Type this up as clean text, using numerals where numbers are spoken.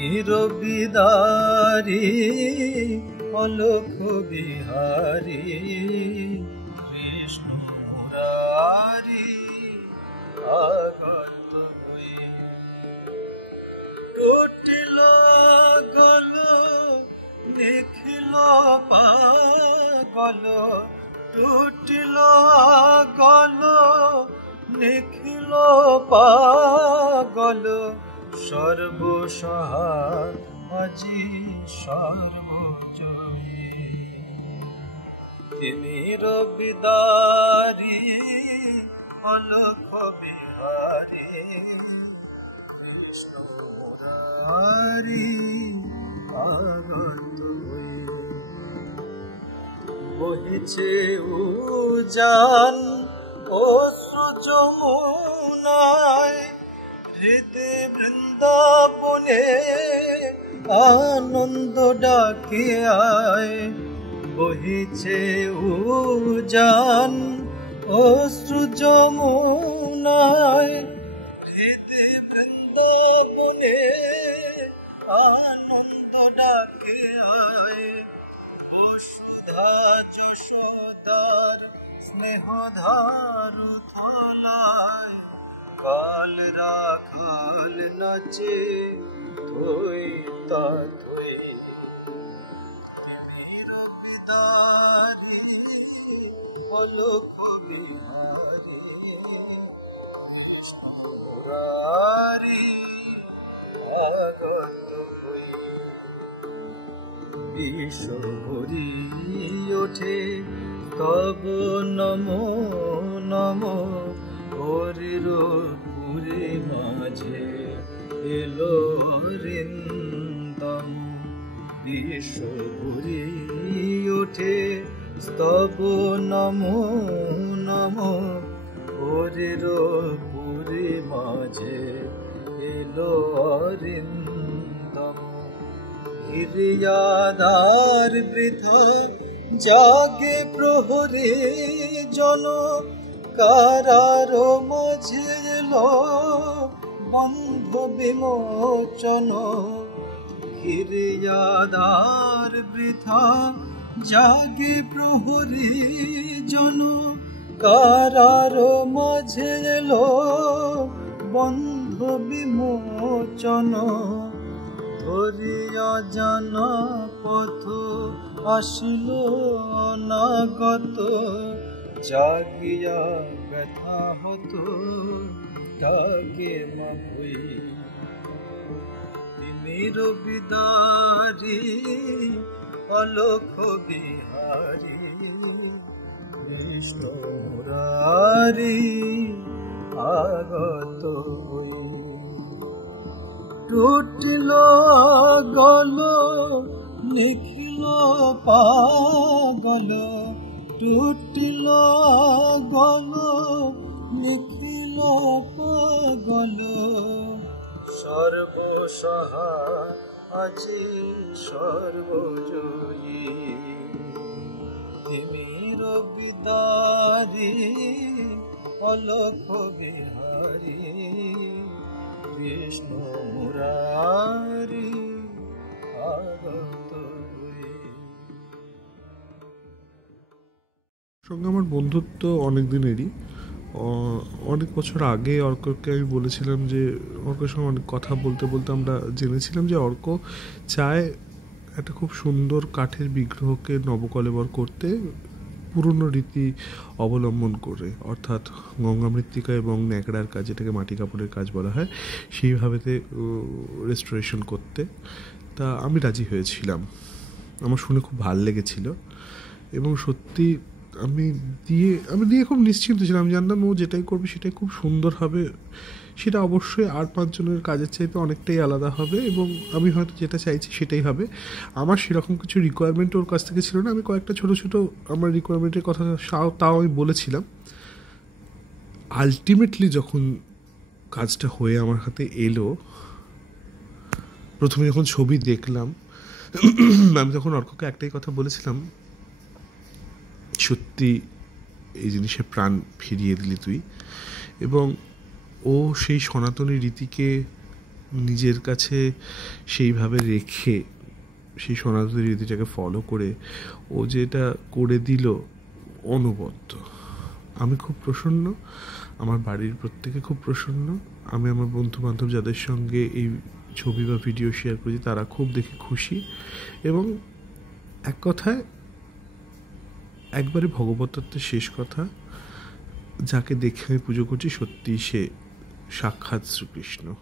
নিরবিদারি অলোক বিহারী কৃষ্ণ মুরারি আগত হই। টুটিল গল নিখিল পাগল, টুটিল গল নিখিল পাগল, সর্বসহায় আজি সর্বজয়ী। তিনি রবিদারি অলোক বিহারী কৃষ্ণ মুরারি আগত হই। বহিছে উজান অশ্রু যমুনায়, হৃদে বৃন্দাবনে আনন্দ ডাকে আয়। বহিছে উজান অশ্রু যমুনায়, হৃদে বৃন্দাবনে আনন্দ ডাকে আয়। বসুধা যশোদার স্নেহধার থলায়, কাল রাখাল নাচে থই তা থই। নিরবিদারি অলোক বিহারী কৃষ্ণ মুরারি আগত হই। বিষ ভরি ওঠে তব নমো নমো, হরির পুরে মাঝে এলো অরিন্দম। বিষ ভরি ওঠে স্তব নমো নমো, হরির পুরে মাঝে এলো অরিন্দম। গিরিয়াধার বৃথ জাগে প্রহরে জন, কারার মাঝে এলো বন্ধ বিমোচন। গিরিয়াধার বৃথা জাগে প্রহরে জন, কারার মাঝে এলো বন্ধ বিমোচন। ধরিয়া জানা পথ আসিল অনাগত, জাগিয়া ব্যথা হতো ডাকে মাভই। তিনি রবিদারি অলোক বিহারী কৃষ্ণ মুরারি আগত হই। টুটিল গল নিখিল পাগল, টুটিল গল নিখিল পাগল, সর্বসহায় আজি সর্বজয়ী। তিনি রবিদারি অলোক বিহারী কৃষ্ণ মুরারি আগত হই। সঙ্গে আমার বন্ধুত্ব অনেক দিনেরই। অনেক বছর আগে অর্ককে আমি বলেছিলাম যে অর্কের সঙ্গে অনেক কথা বলতে বলতে আমরা জেনেছিলাম যে অর্ক চায় একটা খুব সুন্দর কাঠের বিগ্রহকে নবকলেবর করতে পুরনো রীতি অবলম্বন করে, অর্থাৎ গঙ্গা মৃত্তিকা এবং ন্যাকড়ার কাজ, যেটাকে মাটি কাপড়ের কাজ বলা হয়, সেইভাবেতে রেস্টোরেশন করতে। তা আমি রাজি হয়েছিলাম। আমার শুনে খুব ভালো লেগেছিল এবং সত্যি আমি দিয়ে খুব নিশ্চিন্ত ছিলাম। আমি জানতাম ও যেটাই করবে সেটাই খুব সুন্দর হবে। সেটা অবশ্যই আর 5 জনের কাজের চাইতে অনেকটাই আলাদা হবে এবং আমি হয়তো যেটা চাইছি সেটাই হবে। আমার সেরকম কিছু রিকোয়ারমেন্ট ওর কাছ থেকে ছিল না। আমি কয়েকটা ছোটো ছোটো আমার রিকোয়ারমেন্টের কথা তাও আমি বলেছিলাম। আলটিমেটলি যখন কাজটা হয়ে আমার হাতে এলো, প্রথমে যখন ছবি দেখলাম, আমি তখন অর্ককে একটাই কথা বলেছিলাম, সত্যি এই জিনিসে প্রাণ ফিরিয়ে দিলি তুই। এবং ও সেই সনাতনী রীতিকে নিজের কাছে সেইভাবে রেখে সেই সনাতন রীতিটাকে ফলো করে ও যেটা করে দিল অনবদ্য। আমি খুব প্রসন্ন, আমার বাড়ির প্রত্যেকে খুব প্রসন্ন, আমি আমার বন্ধুবান্ধব যাদের সঙ্গে এই ছবি বা ভিডিও শেয়ার করি তারা খুব দেখে খুশি। এবং এক কথায় একবারে ভগবতত্ত্বের শেষ কথা, যাকে দেখে আমি পুজো করছি সত্যিই সে সাক্ষাৎ শ্রীকৃষ্ণ।